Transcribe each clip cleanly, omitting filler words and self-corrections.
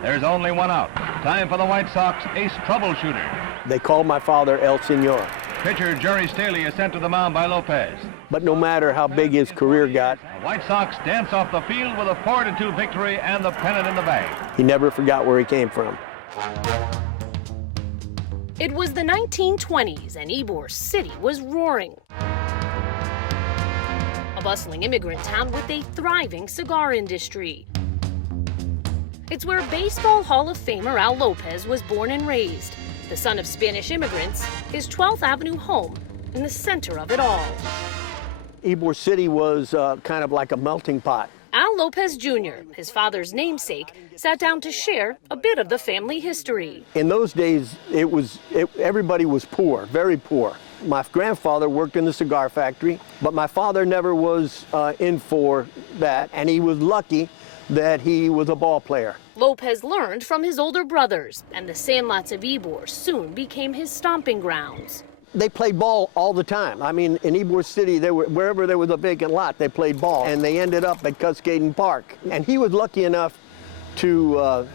There's only one out. Time for the White Sox ace troubleshooter. They called my father El Senor. Pitcher Jerry Staley is sent to the mound by Lopez. But no matter how big his career got, The White Sox dance off the field with a 4-2 victory and the pennant in the bag. he never forgot where he came from. It was the 1920s and Ybor City was roaring. A bustling immigrant town with a thriving cigar industry. It's where Baseball Hall of Famer Al Lopez was born and raised. The son of Spanish immigrants, his 12th Avenue home in the center of it all. Ybor City was kind of like a melting pot. Al Lopez Jr., his father's namesake, sat down to share a bit of the family history. In those days, everybody was poor, very poor. My grandfather worked in the cigar factory, but my father never was in for that, and he was lucky that he was a ball player. Lopez learned from his older brothers, and the sandlots of Ybor soon became his stomping grounds. They played ball all the time. I mean, in Ybor City, wherever there was a vacant lot, they played ball, and they ended up at Cascading Park. And he was lucky enough to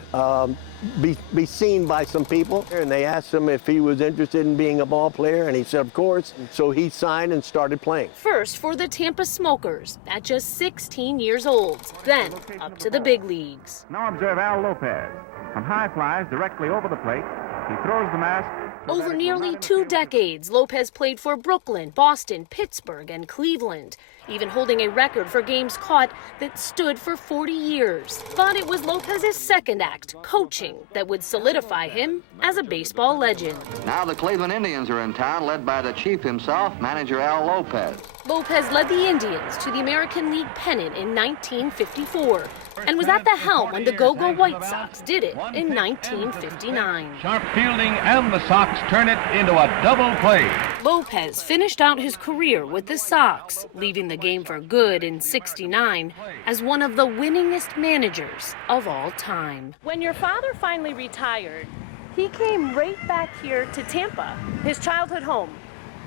be seen by some people, and they asked him if he was interested in being a ball player, and he said, of course. So he signed and started playing. First for the Tampa Smokers at just 16 years old, then up to the big leagues. Now observe Al Lopez. On high flies directly over the plate, he throws the mask. Over nearly 2 decades, Lopez played for Brooklyn, Boston, Pittsburgh, and Cleveland, even holding a record for games caught that stood for 40 years. But it was Lopez's second act, coaching, that would solidify him as a baseball legend. Now the Cleveland Indians are in town, led by the chief himself, manager Al Lopez. Lopez led the Indians to the American League pennant in 1954 and was at the helm when the Go-Go White Sox did it in 1959. Sharp fielding and the Sox turn it into a double play. Lopez finished out his career with the Sox, leaving the game for good in '69 as one of the winningest managers of all time. When your father finally retired, he came right back here to Tampa, his childhood home.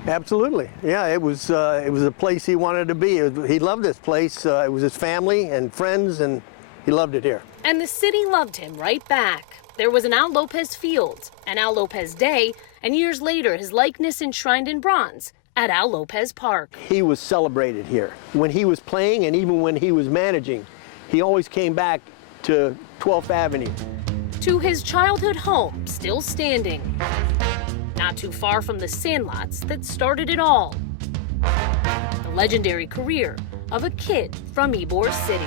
Absolutely. Yeah, it was a place he wanted to be. He loved this place. It was his family and friends, and he loved it here. And the city loved him right back. There was an Al Lopez Field, an Al Lopez Day, and years later his likeness enshrined in bronze at Al Lopez Park. He was celebrated here. When he was playing and even when he was managing, he always came back to 12th Avenue. To his childhood home, still standing. Not too far from the sandlots that started it all. The legendary career of a kid from Ybor City.